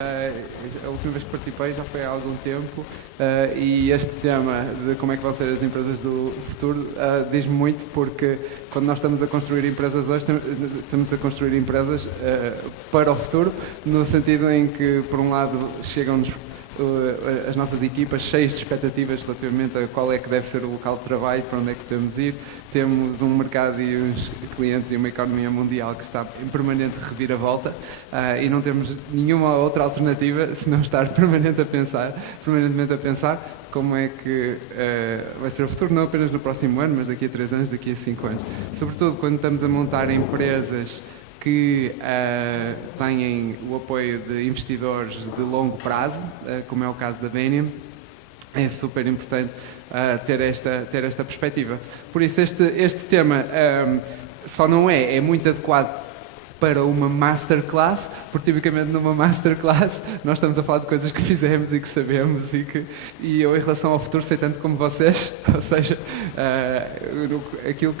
A última vez que participei já foi há algum tempo e este tema de como é que vão ser as empresas do futuro diz-me muito, porque quando nós estamos a construir empresas hoje, estamos a construir empresas para o futuro, no sentido em que, por um lado, chegam-nos as nossas equipas cheias de expectativas relativamente a qual é que deve ser o local de trabalho, para onde é que podemos ir. Temos um mercado e uns clientes e uma economia mundial que está em permanente reviravolta e não temos nenhuma outra alternativa senão estar permanentemente a pensar como é que vai ser o futuro, não apenas no próximo ano, mas daqui a 3 anos, daqui a 5 anos. Sobretudo quando estamos a montar empresas que têm o apoio de investidores de longo prazo, como é o caso da Veniam. É super importante ter esta perspectiva. Por isso, este tema só não é muito adequado para uma masterclass, porque tipicamente numa masterclass nós estamos a falar de coisas que fizemos e que sabemos e eu, em relação ao futuro, sei tanto como vocês, ou seja, aquilo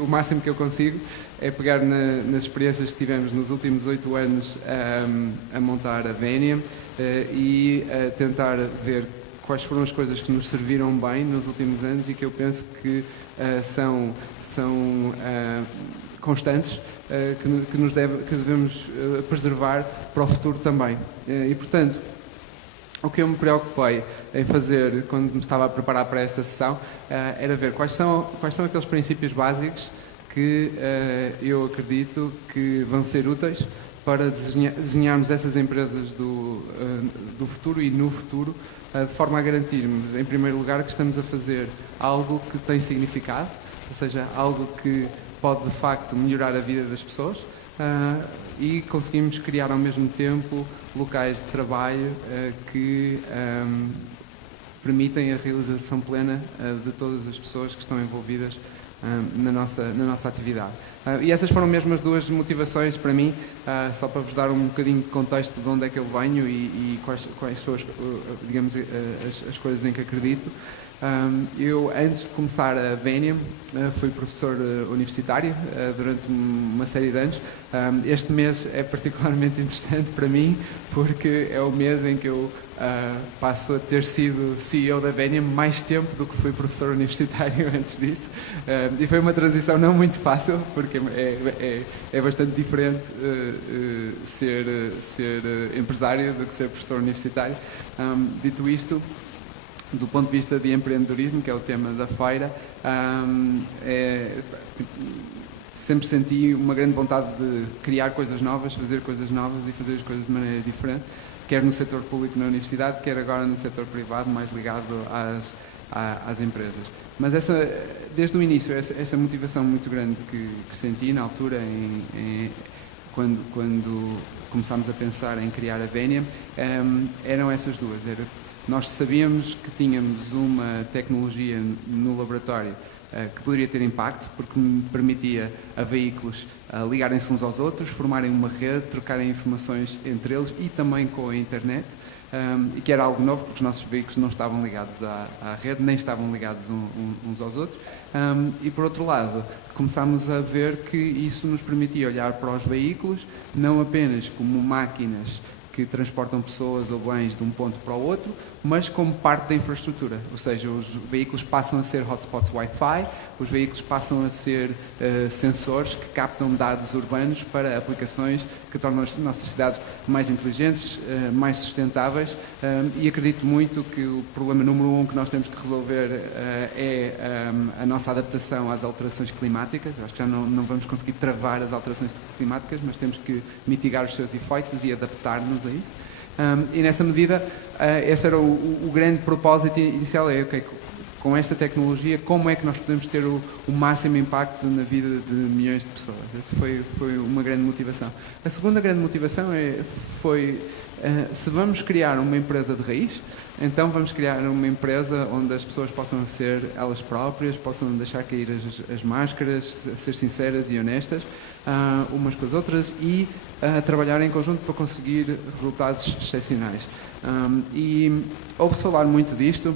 o máximo que eu consigo é pegar nas experiências que tivemos nos últimos 8 anos a montar a Veniam e tentar ver quais foram as coisas que nos serviram bem nos últimos anos e que eu penso que são constantes, que devemos preservar para o futuro também. E, portanto, o que eu me preocupei em fazer quando me estava a preparar para esta sessão era ver quais são aqueles princípios básicos que eu acredito que vão ser úteis para desenharmos essas empresas do futuro e no futuro, de forma a garantirmos, em primeiro lugar, que estamos a fazer algo que tem significado, ou seja, algo que pode de facto melhorar a vida das pessoas e conseguimos criar ao mesmo tempo locais de trabalho que permitem a realização plena de todas as pessoas que estão envolvidas na nossa atividade. E essas foram mesmo as duas motivações para mim, só para vos dar um bocadinho de contexto de onde é que eu venho e quais são as coisas em que acredito. Eu, antes de começar a Veniam, fui professor universitário durante uma série de anos. Este mês é particularmente interessante para mim, porque é o mês em que eu passo a ter sido CEO da Veniam mais tempo do que fui professor universitário antes disso. E foi uma transição não muito fácil, porque é bastante diferente ser empresário do que ser professor universitário. Dito isto, do ponto de vista de empreendedorismo, que é o tema da feira, sempre senti uma grande vontade de criar coisas novas, fazer coisas novas e fazer as coisas de maneira diferente, quer no setor público na universidade, quer agora no setor privado, mais ligado às empresas. Mas desde o início, essa motivação muito grande que senti na altura, quando começámos a pensar em criar a Veniam, eram essas duas. Nós sabíamos que tínhamos uma tecnologia no laboratório que poderia ter impacto, porque me permitia a veículos ligarem-se uns aos outros, formarem uma rede, trocarem informações entre eles e também com a internet, e que era algo novo, porque os nossos veículos não estavam ligados à rede, nem estavam ligados uns aos outros. E, por outro lado, começámos a ver que isso nos permitia olhar para os veículos não apenas como máquinas que transportam pessoas ou bens de um ponto para o outro, mas como parte da infraestrutura, ou seja, os veículos passam a ser hotspots Wi-Fi, os veículos passam a ser sensores que captam dados urbanos para aplicações que tornam as nossas cidades mais inteligentes, mais sustentáveis, e acredito muito que o problema número 1 que nós temos que resolver é a nossa adaptação às alterações climáticas. Acho que já não vamos conseguir travar as alterações climáticas, mas temos que mitigar os seus efeitos e adaptar-nos a isso. E nessa medida, esse era o grande propósito inicial, com esta tecnologia, como é que nós podemos ter o máximo impacto na vida de milhões de pessoas. Essa foi uma grande motivação. A segunda grande motivação foi, se vamos criar uma empresa de raiz, então vamos criar uma empresa onde as pessoas possam ser elas próprias, possam deixar cair as máscaras, ser sinceras e honestas umas com as outras e trabalhar em conjunto para conseguir resultados excepcionais. E ouve-se falar muito disto.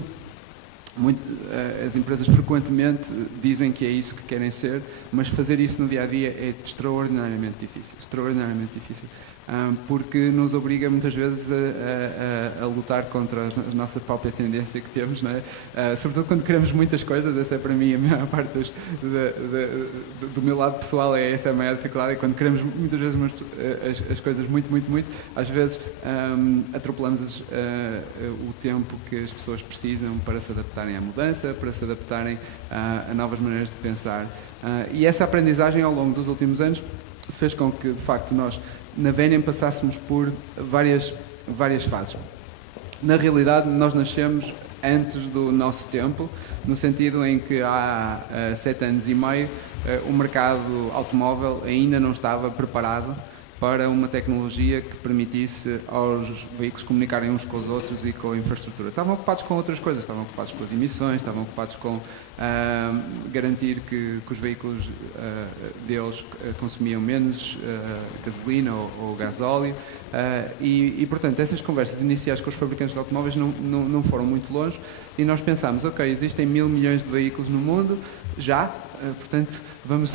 As empresas frequentemente dizem que é isso que querem ser, mas fazer isso no dia-a-dia é extraordinariamente difícil. porque nos obriga muitas vezes a lutar contra a nossa própria tendência que temos, não é? Sobretudo quando queremos muitas coisas. Essa é para mim a maior parte do meu lado pessoal, essa é a maior dificuldade, e quando queremos muitas vezes as coisas muito, às vezes atropelamos o tempo que as pessoas precisam para se adaptarem à mudança, para se adaptarem a novas maneiras de pensar. E essa aprendizagem ao longo dos últimos anos fez com que, de facto, nós na Veniam passássemos por várias fases. Na realidade, nós nascemos antes do nosso tempo, no sentido em que há 7 anos e meio o mercado automóvel ainda não estava preparado para uma tecnologia que permitisse aos veículos comunicarem uns com os outros e com a infraestrutura. Estavam ocupados com outras coisas, estavam ocupados com as emissões, estavam ocupados com garantir que os veículos deles consumiam menos gasolina ou gasóleo e, portanto, essas conversas iniciais com os fabricantes de automóveis não foram muito longe e nós pensámos, ok, existem 1000 milhões de veículos no mundo, portanto, vamos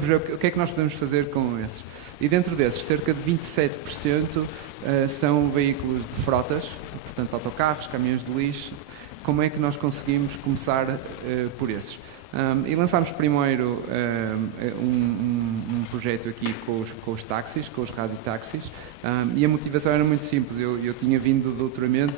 ver o que é que nós podemos fazer com esses. E dentro desses, cerca de 27% são veículos de frotas, portanto, autocarros, caminhões de lixo. Como é que nós conseguimos começar por esses? E lançámos primeiro um projeto aqui com os táxis, com os radiotáxis, e a motivação era muito simples. Eu tinha vindo do doutoramento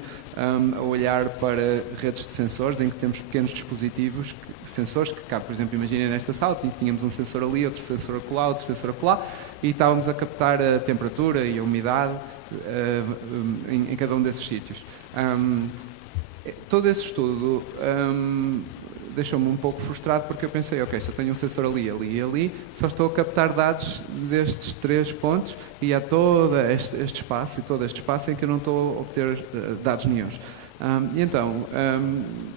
a olhar para redes de sensores, em que temos pequenos dispositivos, sensores que cabe, por exemplo, imaginem nesta sala, tínhamos um sensor ali, outro sensor acolá, outro sensor acolá, e estávamos a captar a temperatura e a umidade em cada um desses sítios. Todo esse estudo deixou-me um pouco frustrado porque eu pensei, ok, se eu tenho um sensor ali, ali e ali, só estou a captar dados destes 3 pontos e há todo este espaço e todo este espaço em que eu não estou a obter dados nenhuns. E então,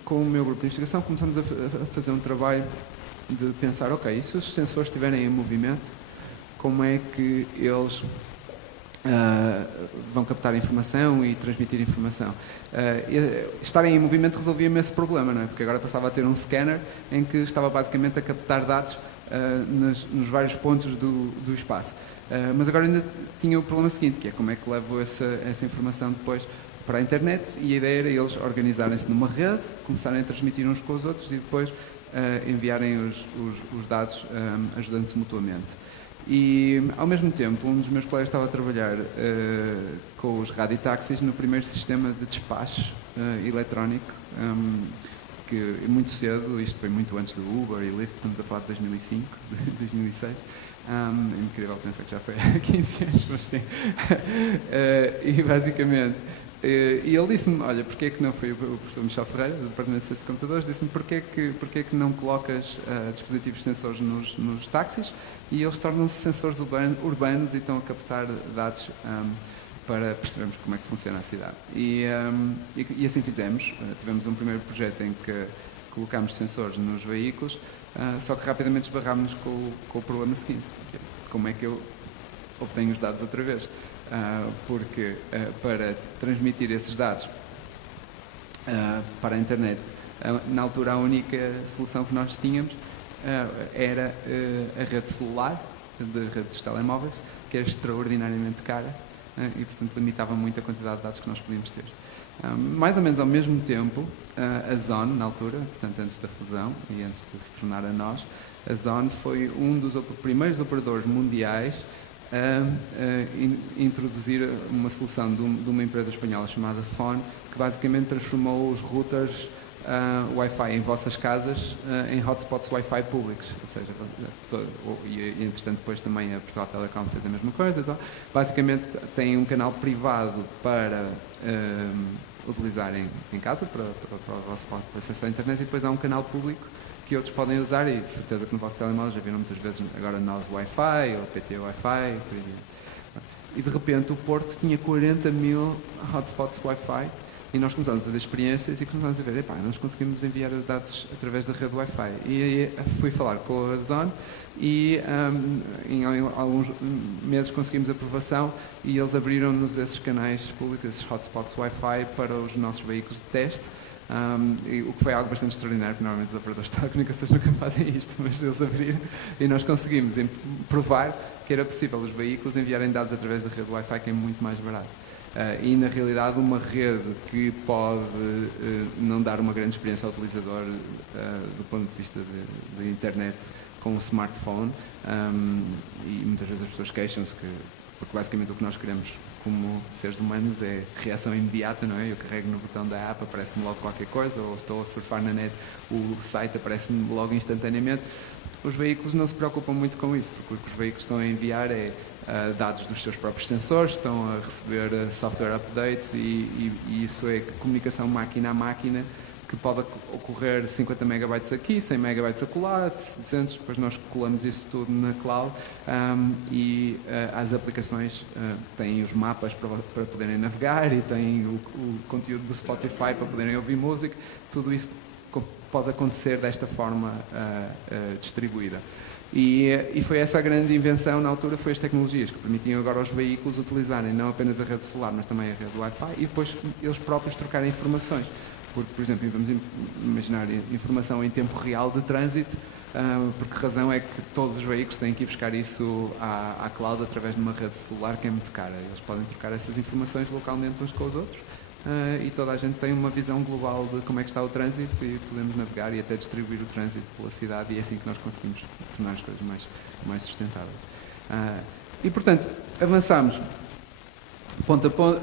com o meu grupo de investigação, começamos a fazer um trabalho de pensar, ok, e se os sensores estiverem em movimento, como é que eles vão captar informação e transmitir informação? Estarem em movimento resolvia-me esse problema, não é? Porque agora passava a ter um scanner em que estava basicamente a captar dados nos vários pontos do espaço. Mas agora ainda tinha o problema seguinte, que é como é que levo essa informação depois para a internet, e a ideia era eles organizarem-se numa rede, começarem a transmitir uns com os outros e depois enviarem os dados ajudando-se mutuamente. E, ao mesmo tempo, um dos meus colegas estava a trabalhar com os radiotáxis no primeiro sistema de despacho eletrónico, que muito cedo, isto foi muito antes do Uber e Lyft, estamos a falar de 2005, 2006, é incrível pensar que já foi há 15 anos, mas sim. E, basicamente, e ele disse-me, olha, porque é que não, foi o professor Michel Ferreira, do Departamento de Ciência de Computadores, disse-me porque é que não colocas dispositivos sensores nos táxis e eles tornam-se sensores urbanos e estão a captar dados para percebermos como é que funciona a cidade. E assim fizemos. Tivemos um primeiro projeto em que colocámos sensores nos veículos, só que rapidamente esbarrámos com o problema seguinte, que é, como é que eu obtenho os dados outra vez? Porque para transmitir esses dados para a internet, na altura a única solução que nós tínhamos era a rede celular, de rede dos telemóveis, que era extraordinariamente cara e, portanto, limitava muito a quantidade de dados que nós podíamos ter. Mais ou menos ao mesmo tempo, a Zone, na altura, portanto, antes da fusão e antes de se tornar a nós, a Zone foi um dos primeiros operadores mundiais a introduzir uma solução de uma empresa espanhola chamada Fon, que basicamente transformou os routers Wi-Fi em vossas casas em hotspots Wi-Fi públicos, ou seja, e entretanto depois também a Portugal Telecom fez a mesma coisa. Então, basicamente tem um canal privado para utilizarem em casa, para o vosso acesso à internet, e depois há um canal público que outros podem usar, e de certeza que no vosso telemóvel já viram muitas vezes agora nós Wi-Fi ou PT Wi-Fi, e de repente o Porto tinha 40 mil hotspots Wi-Fi e nós começamos a fazer experiências e começamos a ver, nós conseguimos enviar os dados através da rede Wi-Fi. E aí fui falar com a Zone e em alguns meses conseguimos aprovação e eles abriram-nos esses canais públicos, esses hotspots Wi-Fi para os nossos veículos de teste. E o que foi algo bastante extraordinário, porque normalmente os operadores de telecomunicações nunca fazem isto, mas eles abriram e nós conseguimos provar que era possível os veículos enviarem dados através da rede Wi-Fi, que é muito mais barato. E na realidade uma rede que pode não dar uma grande experiência ao utilizador do ponto de vista de internet com o smartphone, e muitas vezes as pessoas queixam-se porque basicamente o que nós queremos como seres humanos é reação imediata, não é? Eu carrego no botão da app, aparece-me logo qualquer coisa, ou estou a surfar na net, o site aparece-me logo instantaneamente. Os veículos não se preocupam muito com isso, porque o que os veículos estão a enviar é dados dos seus próprios sensores, estão a receber software updates e isso é comunicação máquina a máquina, que pode ocorrer 50 megabytes aqui, 100 megabytes acolá, 200, depois nós colamos isso tudo na cloud, e as aplicações têm os mapas para poderem navegar e têm o conteúdo do Spotify para poderem ouvir música, tudo isso pode acontecer desta forma distribuída. E foi essa a grande invenção na altura, foi as tecnologias que permitiam agora aos veículos utilizarem não apenas a rede celular, mas também a rede Wi-Fi e depois eles próprios trocarem informações. Porque, por exemplo, vamos imaginar informação em tempo real de trânsito, porque a razão é que todos os veículos têm que ir buscar isso à cloud através de uma rede celular que é muito cara. Eles podem trocar essas informações localmente uns com os outros e toda a gente tem uma visão global de como é que está o trânsito e podemos navegar e até distribuir o trânsito pela cidade e é assim que nós conseguimos tornar as coisas mais sustentáveis. E, portanto, avançamos ponto a ponto,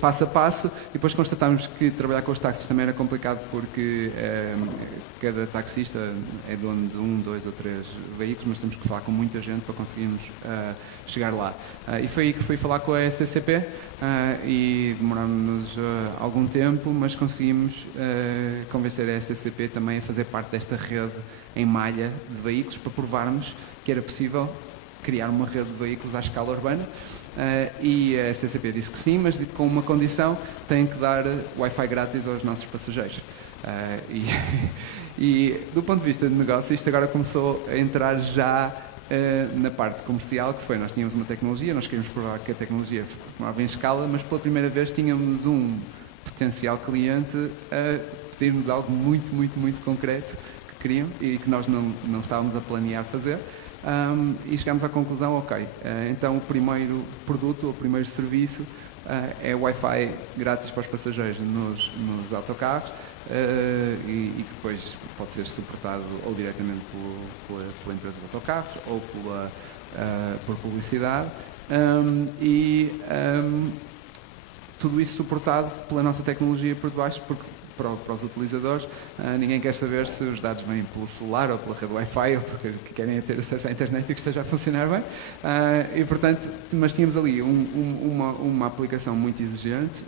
passo a passo, e depois constatámos que trabalhar com os táxis também era complicado porque cada taxista é dono de 1, 2 ou 3 veículos, mas temos que falar com muita gente para conseguirmos chegar lá. E foi aí que fui falar com a SCCP e demorámos-nos algum tempo, mas conseguimos convencer a SCCP também a fazer parte desta rede em malha de veículos para provarmos que era possível criar uma rede de veículos à escala urbana. E a STCP disse que sim, mas com uma condição: tem que dar Wi-Fi grátis aos nossos passageiros. E do ponto de vista de negócio, isto agora começou a entrar já na parte comercial, que foi, nós tínhamos uma tecnologia, nós queríamos provar que a tecnologia funcionava em escala, mas pela primeira vez tínhamos um potencial cliente a pedir-nos algo muito, muito, muito concreto que queriam e que nós não estávamos a planear fazer. E chegámos à conclusão, ok, então o primeiro produto, o primeiro serviço é Wi-Fi grátis para os passageiros nos autocarros e que depois pode ser suportado ou diretamente pela empresa de autocarros ou por publicidade tudo isso suportado pela nossa tecnologia por debaixo, porque para os utilizadores, ninguém quer saber se os dados vêm pelo celular ou pela rede Wi-Fi ou porque querem ter acesso à internet e que esteja a funcionar bem. E, portanto, mas tínhamos ali uma aplicação muito exigente,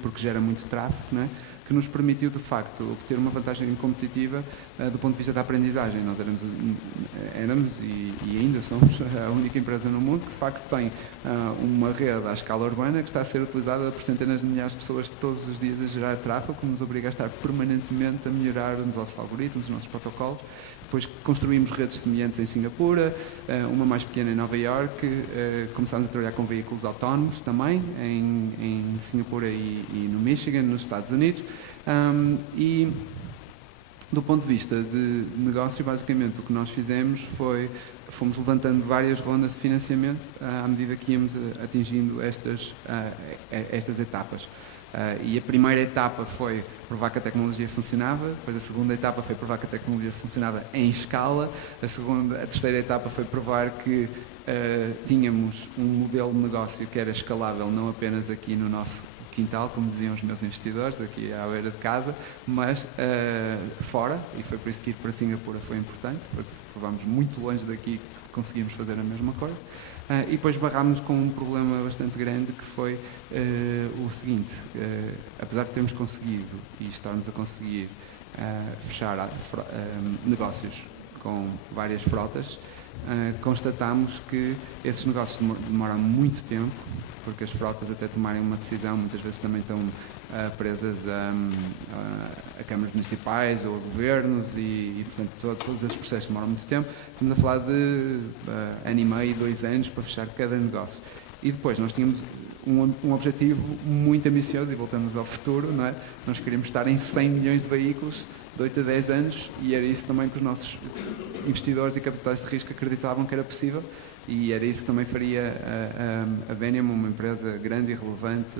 porque gera muito tráfego, não é? Que nos permitiu, de facto, obter uma vantagem competitiva do ponto de vista da aprendizagem. Nós éramos e ainda somos a única empresa no mundo que, de facto, tem uma rede à escala urbana que está a ser utilizada por centenas de milhares de pessoas todos os dias a gerar tráfego, que nos obriga a estar permanentemente a melhorar os nossos algoritmos, os nossos protocolos. Depois construímos redes semelhantes em Singapura, uma mais pequena em Nova Iorque, começámos a trabalhar com veículos autónomos também, em Singapura e no Michigan, nos Estados Unidos. E do ponto de vista de negócio, basicamente o que nós fizemos fomos levantando várias rondas de financiamento à medida que íamos atingindo estas etapas. E a primeira etapa foi provar que a tecnologia funcionava, depois a segunda etapa foi provar que a tecnologia funcionava em escala, a terceira etapa foi provar que tínhamos um modelo de negócio que era escalável não apenas aqui no nosso quintal, como diziam os meus investidores, aqui à beira de casa, mas fora, e foi por isso que ir para Singapura foi importante, provámos muito longe daqui que conseguimos fazer a mesma coisa. E depois barrámos com um problema bastante grande que foi o seguinte: apesar de termos conseguido e estarmos a conseguir fechar negócios com várias frotas, constatámos que esses negócios demoram muito tempo, porque as frotas até tomarem uma decisão muitas vezes também estão presas a câmaras municipais ou a governos e portanto, todos esses processos demoram muito tempo. Estamos a falar de ano e meio, 2 anos para fechar cada negócio. E depois nós tínhamos um objetivo muito ambicioso, e voltamos ao futuro, não é? Nós queríamos estar em 100 milhões de veículos de 8 a 10 anos, e era isso também que os nossos investidores e capitais de risco acreditavam que era possível, e era isso que também faria a Veniam uma empresa grande e relevante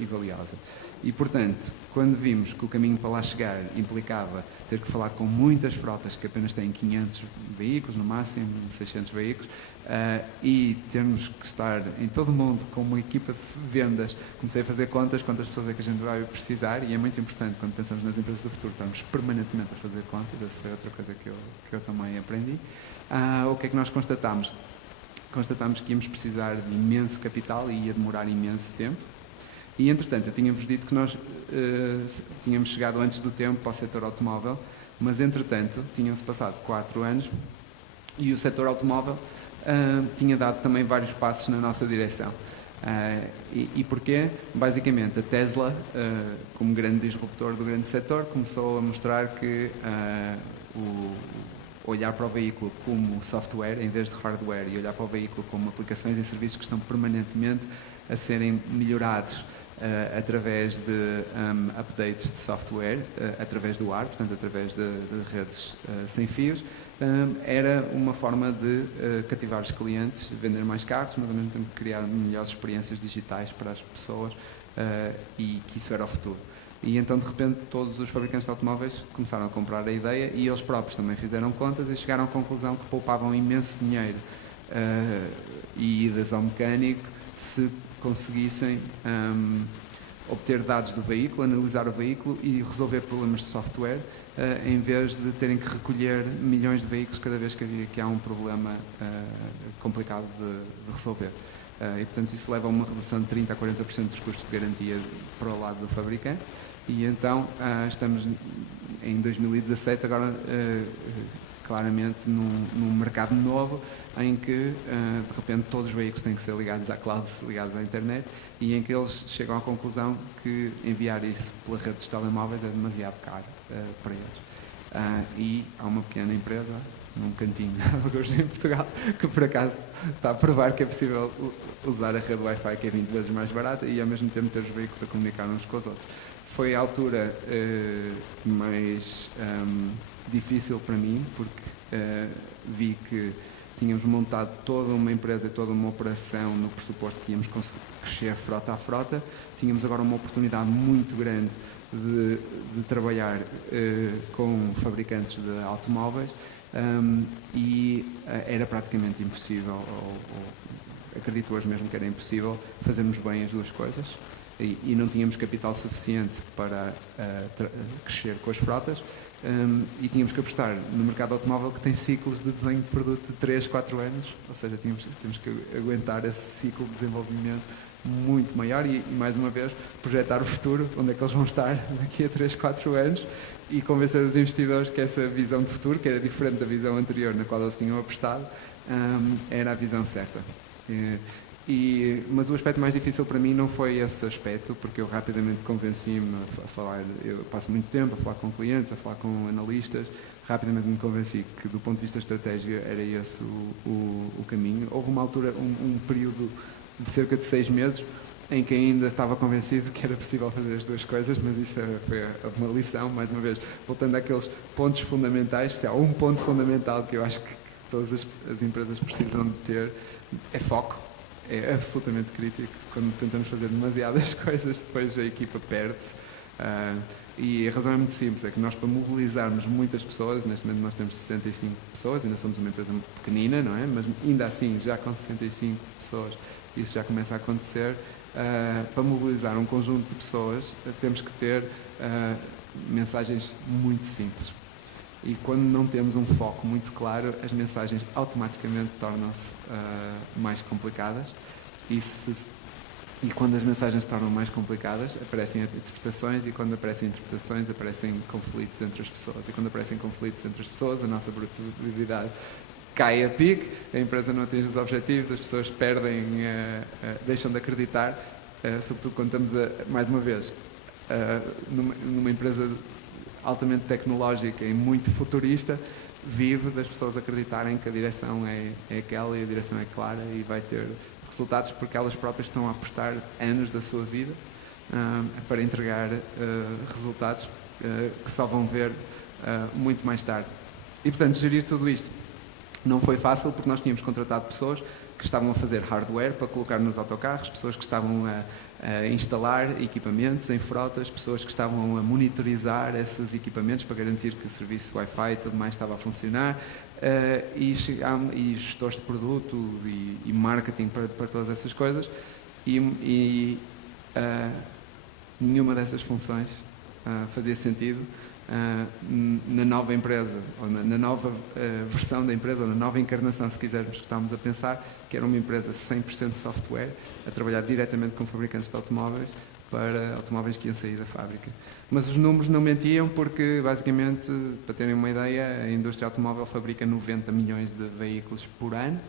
e valiosa. E, portanto, quando vimos que o caminho para lá chegar implicava ter que falar com muitas frotas que apenas têm 500 veículos, no máximo 600 veículos, e termos que estar em todo o mundo com uma equipa de vendas, comecei a fazer contas, quantas pessoas é que a gente vai precisar, e é muito importante, quando pensamos nas empresas do futuro, estarmos permanentemente a fazer contas. Essa foi outra coisa que eu também aprendi. O que é que nós constatámos? Constatámos que íamos precisar de imenso capital e ia demorar imenso tempo. E, entretanto, eu tinha-vos dito que nós tínhamos chegado antes do tempo para o setor automóvel, mas, entretanto, tinham-se passado 4 anos e o setor automóvel tinha dado também vários passos na nossa direção. E porquê? Basicamente, a Tesla, como grande disruptor do grande setor, começou a mostrar que olhar para o veículo como software em vez de hardware, e olhar para o veículo como aplicações e serviços que estão permanentemente a serem melhorados através de updates de software, através do ar, portanto através de redes sem fios, era uma forma de cativar os clientes, vender mais carros, mas ao mesmo tempo criar melhores experiências digitais para as pessoas, e que isso era o futuro. E então, de repente, todos os fabricantes de automóveis começaram a comprar a ideia, e eles próprios também fizeram contas e chegaram à conclusão que poupavam imenso dinheiro e idas ao mecânico se conseguissem obter dados do veículo, analisar o veículo e resolver problemas de software, em vez de terem que recolher milhões de veículos cada vez que há um problema complicado de resolver. E, portanto, isso leva a uma redução de 30% a 40% dos custos de garantia para o lado do fabricante. E então estamos em 2017 agora claramente num mercado novo em que de repente todos os veículos têm que ser ligados à cloud, ligados à internet, e em que eles chegam à conclusão que enviar isso pela rede dos telemóveis é demasiado caro para eles. E há uma pequena empresa num cantinho de alguns em Portugal que por acaso está a provar que é possível usar a rede Wi-Fi, que é 20 vezes mais barata, e ao mesmo tempo ter os veículos a comunicar uns com os outros. Foi a altura mais difícil para mim, porque vi que tínhamos montado toda uma empresa, toda uma operação no pressuposto que íamos conseguir crescer frota a frota. Tínhamos agora uma oportunidade muito grande de trabalhar com fabricantes de automóveis, e era praticamente impossível, ou acredito hoje mesmo que era impossível, fazermos bem as duas coisas. E não tínhamos capital suficiente para crescer com as frotas, e tínhamos que apostar no mercado automóvel, que tem ciclos de desenho de produto de 3, 4 anos, ou seja, temos que aguentar esse ciclo de desenvolvimento muito maior e, mais uma vez, projetar o futuro, onde é que eles vão estar daqui a 3, 4 anos, e convencer os investidores que essa visão de futuro, que era diferente da visão anterior na qual eles tinham apostado, era a visão certa. Mas o aspecto mais difícil para mim não foi esse aspecto, porque eu rapidamente convenci-me a falar, eu passo muito tempo a falar com clientes, a falar com analistas, rapidamente me convenci que do ponto de vista estratégico era esse o caminho. Houve uma altura, um período de cerca de 6 meses, em que ainda estava convencido que era possível fazer as duas coisas, mas isso foi uma lição, mais uma vez, voltando àqueles pontos fundamentais. Se há um ponto fundamental que eu acho que todas as empresas precisam de ter, é foco. É absolutamente crítico. Quando tentamos fazer demasiadas coisas, depois a equipa perde-se. E a razão é muito simples, é que nós, para mobilizarmos muitas pessoas, neste momento nós temos 65 pessoas, ainda somos uma empresa pequenina, não é? Mas ainda assim, já com 65 pessoas, isso já começa a acontecer. Para mobilizar um conjunto de pessoas, temos que ter mensagens muito simples. E quando não temos um foco muito claro, as mensagens automaticamente tornam-se mais complicadas. E quando as mensagens se tornam mais complicadas, aparecem interpretações, e quando aparecem interpretações, aparecem conflitos entre as pessoas. E quando aparecem conflitos entre as pessoas, a nossa produtividade cai a pique, a empresa não atinge os objetivos, as pessoas perdem, deixam de acreditar, sobretudo quando estamos, mais uma vez, numa empresa altamente tecnológica e muito futurista, vive das pessoas acreditarem que a direção é aquela, e a direção é clara, e vai ter resultados porque elas próprias estão a apostar anos da sua vida para entregar resultados que só vão ver muito mais tarde. E, portanto, gerir tudo isto não foi fácil, porque nós tínhamos contratado pessoas que estavam a fazer hardware para colocar nos autocarros, pessoas que estavam a instalar equipamentos em frotas, pessoas que estavam a monitorizar esses equipamentos para garantir que o serviço Wi-Fi e tudo mais estava a funcionar, e gestores de produto e marketing para todas essas coisas, e nenhuma dessas funções fazia sentido na nova empresa, ou na nova versão da empresa, ou na nova encarnação, se quisermos, que estávamos a pensar, que era uma empresa 100% software, a trabalhar diretamente com fabricantes de automóveis, para automóveis que iam sair da fábrica. Mas os números não mentiam, porque, basicamente, para terem uma ideia, a indústria automóvel fabrica 90 milhões de veículos por ano,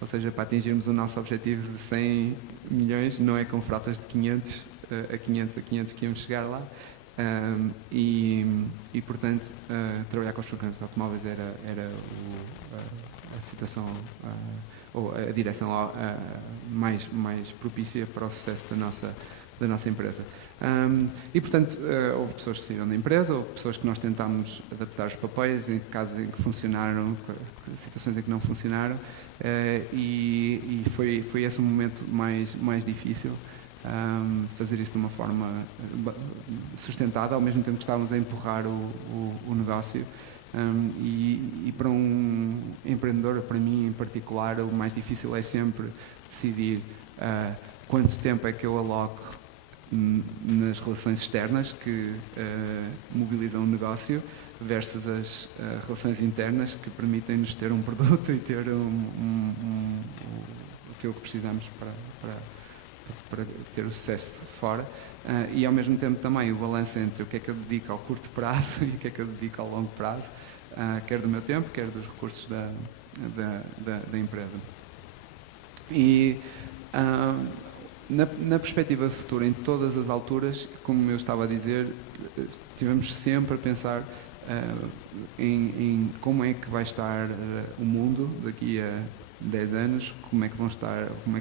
ou seja, para atingirmos o nosso objetivo de 100 milhões, não é com frotas de 500 a 500 que íamos chegar lá. Portanto, trabalhar com os fabricantes de automóveis era a situação, ou a direção mais propícia para o sucesso da nossa empresa. E, portanto, houve pessoas que saíram da empresa, houve pessoas que nós tentámos adaptar os papéis, em casos em que funcionaram, situações em que não funcionaram, e foi esse o momento mais difícil. Fazer isso de uma forma sustentada, ao mesmo tempo que estávamos a empurrar o negócio, e para um empreendedor, para mim em particular, o mais difícil é sempre decidir quanto tempo é que eu aloco nas relações externas que mobilizam o negócio versus as relações internas que permitem-nos ter um produto e ter aquilo que precisamos para ter o sucesso fora, e ao mesmo tempo também o balanço entre o que é que eu dedico ao curto prazo e o que é que eu dedico ao longo prazo, quer do meu tempo, quer dos recursos da empresa. E na perspectiva de futuro, em todas as alturas, como eu estava a dizer, tivemos sempre a pensar em como é que vai estar o mundo daqui a 10 anos, como é que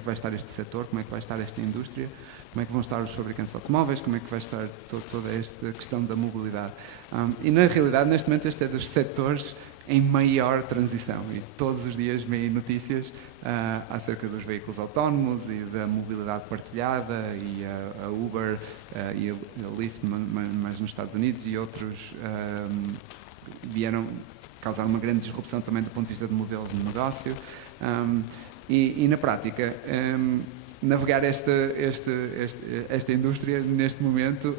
vai estar este setor, como é que vai estar esta indústria, como é que vão estar os fabricantes de automóveis, como é que vai estar toda esta questão da mobilidade. E na realidade, neste momento, este é dos setores em maior transição, e todos os dias meio notícias acerca dos veículos autónomos e da mobilidade partilhada, e a Uber e a Lyft, mas nos Estados Unidos, e outros vieram causar uma grande disrupção também do ponto de vista de modelos de negócio. E na prática, navegar esta indústria neste momento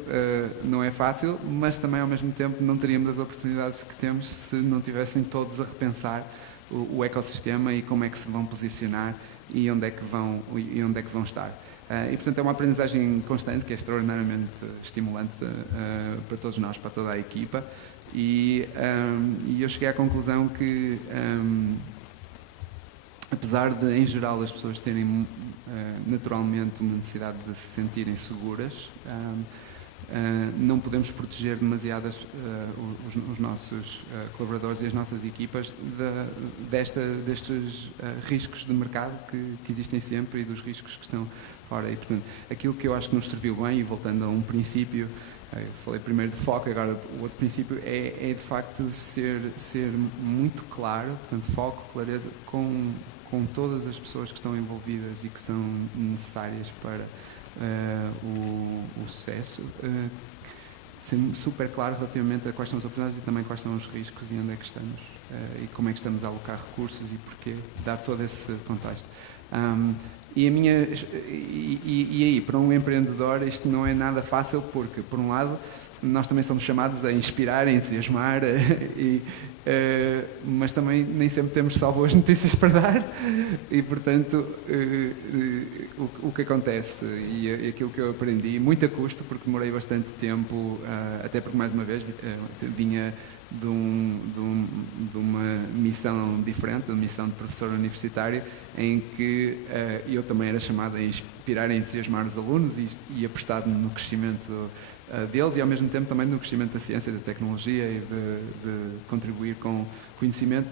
não é fácil, mas também ao mesmo tempo não teríamos as oportunidades que temos se não tivessem todos a repensar o ecossistema e como é que se vão posicionar e onde é que vão estar. E portanto é uma aprendizagem constante que é extraordinariamente estimulante para todos nós, para toda a equipa, e eu cheguei à conclusão que apesar de, em geral, as pessoas terem naturalmente uma necessidade de se sentirem seguras, não podemos proteger demasiado os nossos colaboradores e as nossas equipas destes riscos de mercado que existem sempre e dos riscos que estão fora. E, portanto, aquilo que eu acho que nos serviu bem, e voltando a um princípio, eu falei primeiro de foco, agora o outro princípio é de facto ser muito claro, portanto, foco, clareza, com todas as pessoas que estão envolvidas e que são necessárias para o sucesso, ser super claro relativamente a quais são as oportunidades e também quais são os riscos e onde é que estamos, e como é que estamos a alocar recursos e porquê, dar todo esse contexto. E aí, para um empreendedor, isto não é nada fácil, porque, por um lado, nós também somos chamados a inspirar, a entusiasmar, mas também nem sempre temos só boas notícias para dar, e, portanto, o que acontece, e aquilo que eu aprendi, muito a custo, porque demorei bastante tempo, até porque, mais uma vez, vinha de uma missão diferente, de uma missão de professor universitário, em que eu também era chamado a inspirar, a entusiasmar os alunos e apostar no crescimento deles, e ao mesmo tempo também no crescimento da ciência e da tecnologia, e de contribuir com conhecimento,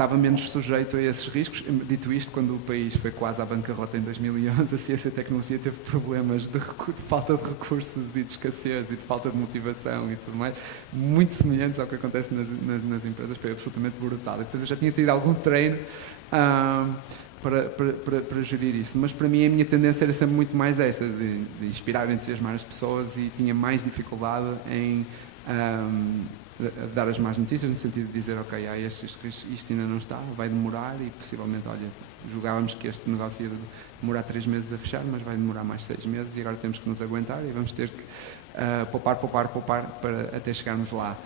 estava menos sujeito a esses riscos. Dito isto, quando o país foi quase à bancarrota em 2011, a ciência e a tecnologia teve problemas de falta de recursos e de escassez e de falta de motivação e tudo mais, muito semelhantes ao que acontece nas empresas. Foi absolutamente brutal. Depois eu já tinha tido algum treino para gerir isso, mas para mim a minha tendência era sempre muito mais essa, de inspirar e entusiasmar as pessoas, e tinha mais dificuldade em dar as más notícias, no sentido de dizer, ok, isto ainda não está, vai demorar e possivelmente, olha, julgávamos que este negócio ia demorar 3 meses a fechar, mas vai demorar mais 6 meses e agora temos que nos aguentar e vamos ter que poupar para até chegarmos lá.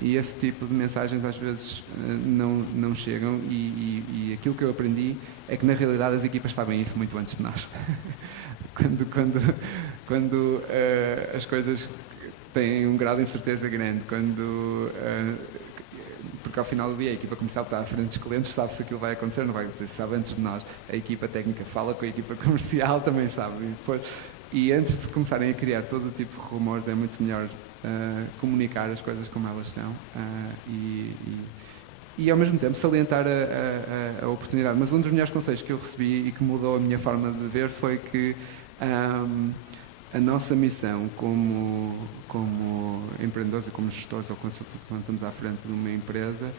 E esse tipo de mensagens às vezes não chegam, e aquilo que eu aprendi é que na realidade as equipas sabem isso muito antes de nós. quando as coisas têm um grau de incerteza grande, porque ao final do dia a equipa comercial está à frente dos clientes, sabe se aquilo vai acontecer ou não vai acontecer, sabe antes de nós. A equipa técnica fala com a equipa comercial, também sabe. E antes de começarem a criar todo o tipo de rumores, é muito melhor comunicar as coisas como elas são e ao mesmo tempo salientar a oportunidade. Mas um dos melhores conselhos que eu recebi e que mudou a minha forma de ver foi que a nossa missão como empreendedores e como gestores, ou quando estamos à frente de uma empresa,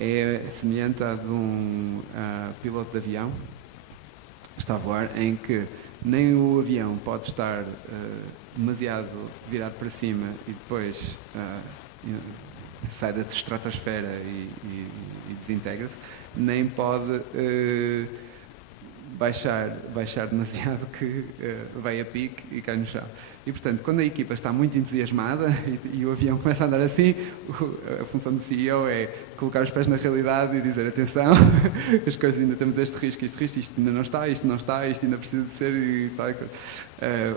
é semelhante à de um piloto de avião que está a voar, em que nem o avião pode estar demasiado virado para cima e depois sai da estratosfera e desintegra-se, nem pode baixar demasiado que vai a pique e cai no chão. E, portanto, quando a equipa está muito entusiasmada e o avião começa a andar assim, a função do CEO é colocar os pés na realidade e dizer, atenção, as coisas, ainda temos este risco, isto ainda não está, isto ainda precisa de ser,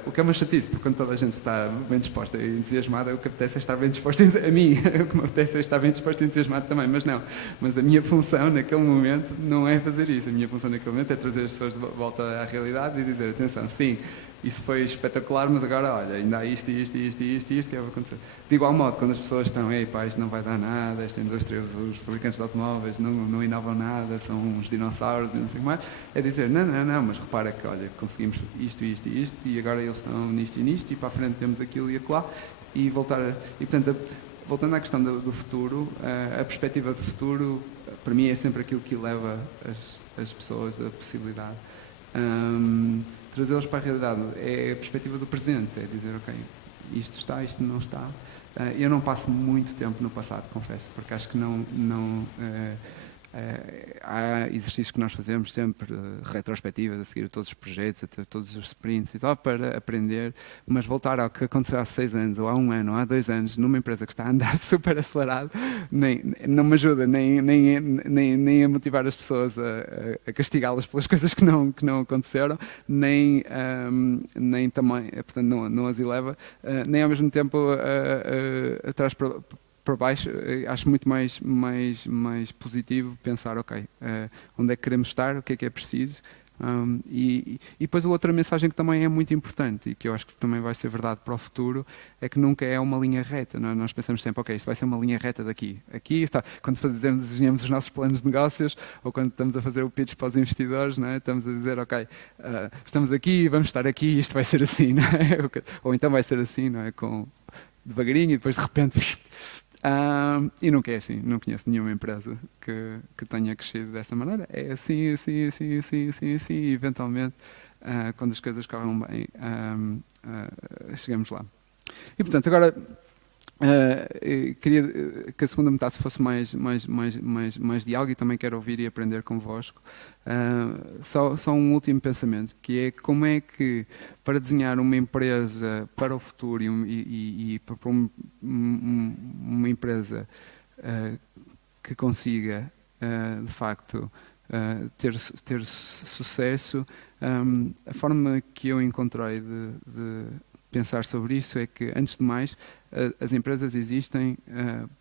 o que é uma chatice, porque quando toda a gente está bem disposta e entusiasmada, o que apetece é estar bem disposto a mim, o que me apetece é estar bem disposto e entusiasmado também, mas não. Mas a minha função naquele momento não é fazer isso, a minha função naquele momento é trazer as pessoas de volta à realidade e dizer, atenção, sim, isso foi espetacular, mas agora, olha, ainda há isto que vai acontecer. De igual modo, quando as pessoas estão, isto não vai dar nada, esta indústria, os fabricantes de automóveis não inovam nada, são uns dinossauros e não sei o que mais, é dizer, não, mas repara que, olha, conseguimos isto e agora eles estão nisto e para a frente temos aquilo e acolá, e portanto, voltando à questão do futuro, a perspectiva de futuro, para mim é sempre aquilo que eleva as pessoas da possibilidade. Trazê-los para a realidade é a perspectiva do presente, é dizer, ok, isto está, isto não está. Eu não passo muito tempo no passado, confesso, porque acho que há exercícios que nós fazemos sempre, retrospectivas, a seguir todos os projetos, a todos os sprints e tal, para aprender, mas voltar ao que aconteceu há 6 anos, ou há 1 ano, ou há 2 anos, numa empresa que está a andar super acelerado, não me ajuda nem a motivar as pessoas a castigá-las pelas coisas que não aconteceram, nem também, portanto, não as eleva, nem ao mesmo tempo atrás para baixo. Acho muito mais positivo pensar, ok, onde é que queremos estar, o que é preciso, e depois a outra mensagem que também é muito importante e que eu acho que também vai ser verdade para o futuro é que nunca é uma linha reta. Nós pensamos sempre, ok, isto vai ser uma linha reta daqui. Aqui está. Quando desenhamos os nossos planos de negócios ou quando estamos a fazer o pitch para os investidores, não é? Estamos a dizer, ok, estamos aqui, vamos estar aqui, isto vai ser assim, não é? Ou então vai ser assim, não é? Devagarinho e depois de repente... e nunca é assim, não conheço nenhuma empresa que tenha crescido dessa maneira. É assim, e eventualmente, quando as coisas correm bem, chegamos lá. E portanto, agora queria que a segunda metade fosse mais diálogo, e também quero ouvir e aprender convosco. Só um último pensamento, que é como é que, para desenhar uma empresa para o futuro e para uma empresa que consiga, de facto, ter sucesso, a forma que eu encontrei de pensar sobre isso é que, antes de mais, as empresas existem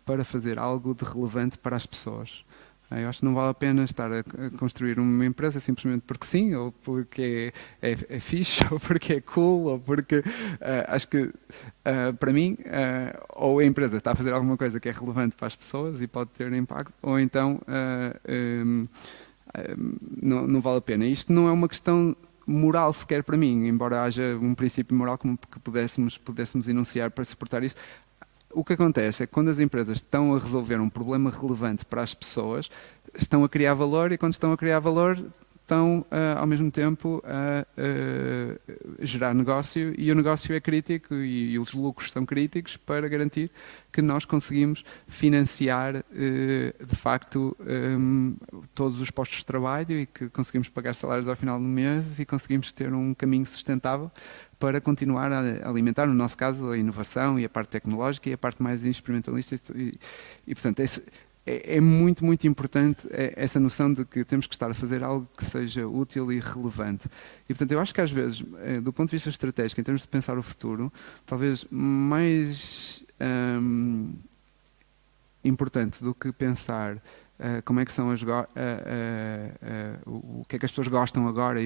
para fazer algo de relevante para as pessoas. Eu acho que não vale a pena estar a construir uma empresa simplesmente porque sim, ou porque é fixe, ou porque é cool, ou porque acho que para mim ou a empresa está a fazer alguma coisa que é relevante para as pessoas e pode ter impacto, ou então não vale a pena. Isto não é uma questão moral sequer para mim, embora haja um princípio moral que pudéssemos enunciar para suportar isto. O que acontece é que quando as empresas estão a resolver um problema relevante para as pessoas, estão a criar valor e quando estão a criar valor estão ao mesmo tempo a gerar negócio e o negócio é crítico e os lucros são críticos para garantir que nós conseguimos financiar de facto todos os postos de trabalho e que conseguimos pagar salários ao final do mês e conseguimos ter um caminho sustentável para continuar a alimentar, no nosso caso, a inovação e a parte tecnológica e a parte mais experimentalista e portanto, é muito, muito importante essa noção de que temos que estar a fazer algo que seja útil e relevante. E, portanto, eu acho que às vezes, do ponto de vista estratégico, em termos de pensar o futuro, talvez mais importante do que pensar como é que são o que é que as pessoas gostam agora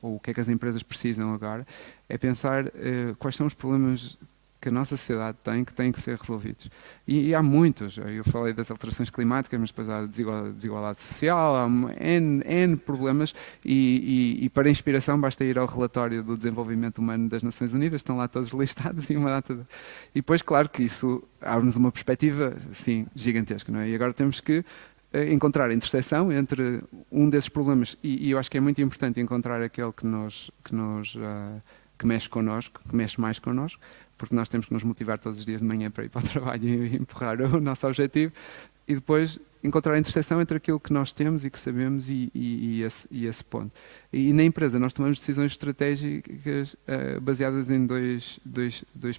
ou o que é que as empresas precisam agora, é pensar quais são os problemas que a nossa sociedade tem que têm que ser resolvidos. E há muitos. Eu falei das alterações climáticas, mas depois há desigualdade social, há N problemas e para inspiração basta ir ao relatório do desenvolvimento humano das Nações Unidas, estão lá todos listados e uma data E depois, claro que isso abre-nos uma perspectiva, sim, gigantesca, não é? E agora temos que encontrar a interseção entre um desses problemas e eu acho que é muito importante encontrar aquele que mexe connosco, que mexe mais connosco, porque nós temos que nos motivar todos os dias de manhã para ir para o trabalho e empurrar o nosso objetivo, e depois encontrar a interseção entre aquilo que nós temos e que sabemos e esse ponto. E na empresa nós tomamos decisões estratégicas baseadas em dois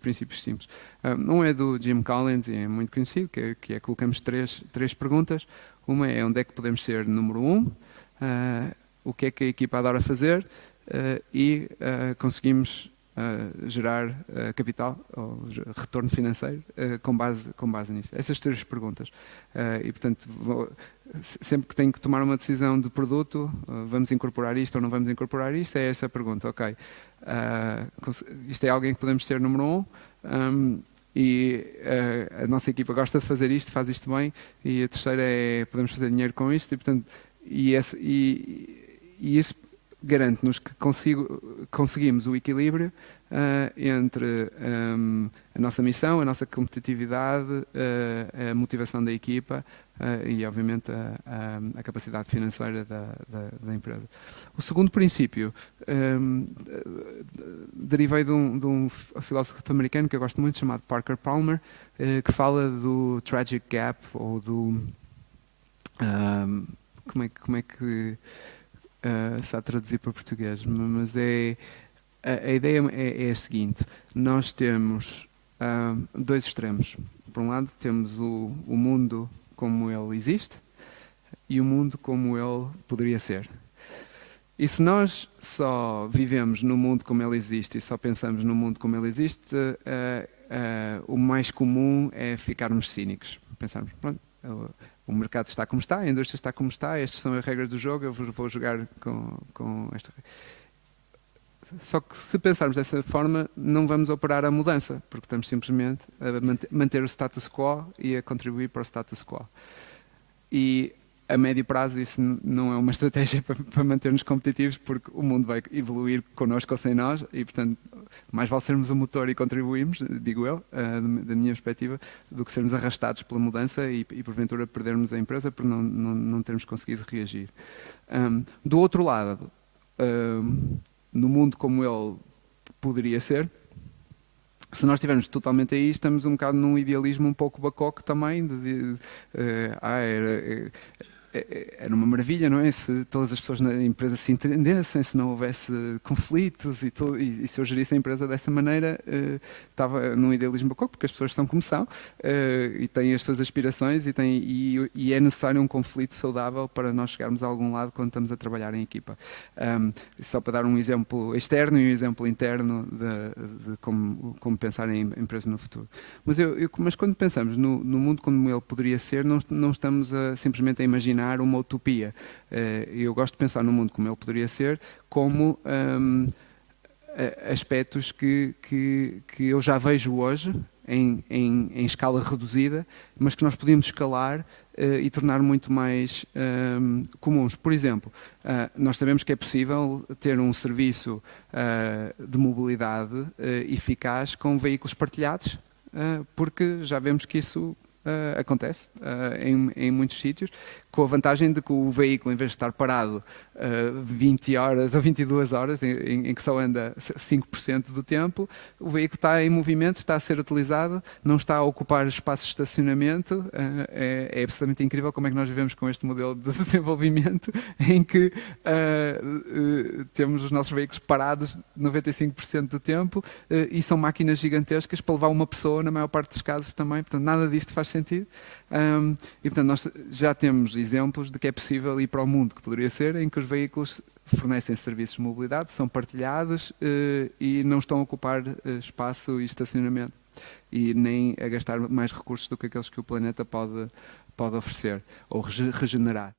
princípios simples. Um é do Jim Collins, e é muito conhecido, que é colocamos três perguntas. Uma é onde é que podemos ser número 1, o que é que a equipa adora fazer, e conseguimos gerar capital ou retorno financeiro com base nisso. Essas 3 perguntas. E, portanto, sempre que tenho que tomar uma decisão de produto, vamos incorporar isto ou não vamos incorporar isto, é essa a pergunta. Ok, isto é alguém que podemos ser número 1, e a nossa equipa gosta de fazer isto, faz isto bem, e a terceira é podemos fazer dinheiro com isto, e, portanto, isso garante-nos que conseguimos o equilíbrio entre a nossa missão, a nossa competitividade, a motivação da equipa e, obviamente, a capacidade financeira da empresa. O segundo princípio derivei de um filósofo americano que eu gosto muito, chamado Parker Palmer, que fala do tragic gap, ou do... como é que se há de traduzir para português, mas a ideia é a seguinte: nós temos 2 extremos. Por um lado temos o mundo como ele existe e o mundo como ele poderia ser. E se nós só vivemos no mundo como ele existe e só pensamos no mundo como ele existe, o mais comum é ficarmos cínicos. Pensarmos, pronto, o mercado está como está, a indústria está como está, estas são as regras do jogo, eu vou jogar com esta. Só que se pensarmos dessa forma, não vamos operar a mudança, porque estamos simplesmente a manter o status quo e a contribuir para o status quo. E a médio prazo isso não é uma estratégia para manter-nos competitivos, porque o mundo vai evoluir connosco ou sem nós e, portanto, mais vale sermos o motor e contribuirmos, digo eu, da minha perspectiva, do que sermos arrastados pela mudança e porventura perdermos a empresa por não termos conseguido reagir. Do outro lado, no mundo como ele poderia ser, se nós estivermos totalmente aí, estamos um bocado num idealismo um pouco bacoque também, era uma maravilha, não é? Se todas as pessoas na empresa se entendessem, se não houvesse conflitos e se eu gerisse a empresa dessa maneira, estava num idealismo bacana, porque as pessoas são como são e têm as suas aspirações e é necessário um conflito saudável para nós chegarmos a algum lado quando estamos a trabalhar em equipa. Só para dar um exemplo externo e um exemplo interno de como pensar em empresa no futuro. Mas quando pensamos no mundo como ele poderia ser, não estamos simplesmente a imaginar uma utopia. Eu gosto de pensar no mundo como ele poderia ser, como aspectos que eu já vejo hoje em escala reduzida, mas que nós podíamos escalar e tornar muito mais comuns. Por exemplo, nós sabemos que é possível ter um serviço de mobilidade eficaz com veículos partilhados, porque já vemos que isso acontece em muitos sítios, com a vantagem de que o veículo, em vez de estar parado 20 horas ou 22 horas, em que só anda 5% do tempo, o veículo está em movimento, está a ser utilizado, não está a ocupar espaço de estacionamento. É absolutamente incrível como é que nós vivemos com este modelo de desenvolvimento em que temos os nossos veículos parados 95% do tempo e são máquinas gigantescas para levar uma pessoa na maior parte dos casos também. Portanto, nada disto faz sentido. E portanto nós já temos exemplos de que é possível ir para o mundo que poderia ser, em que os veículos fornecem serviços de mobilidade, são partilhados e não estão a ocupar espaço e estacionamento e nem a gastar mais recursos do que aqueles que o planeta pode oferecer ou regenerar.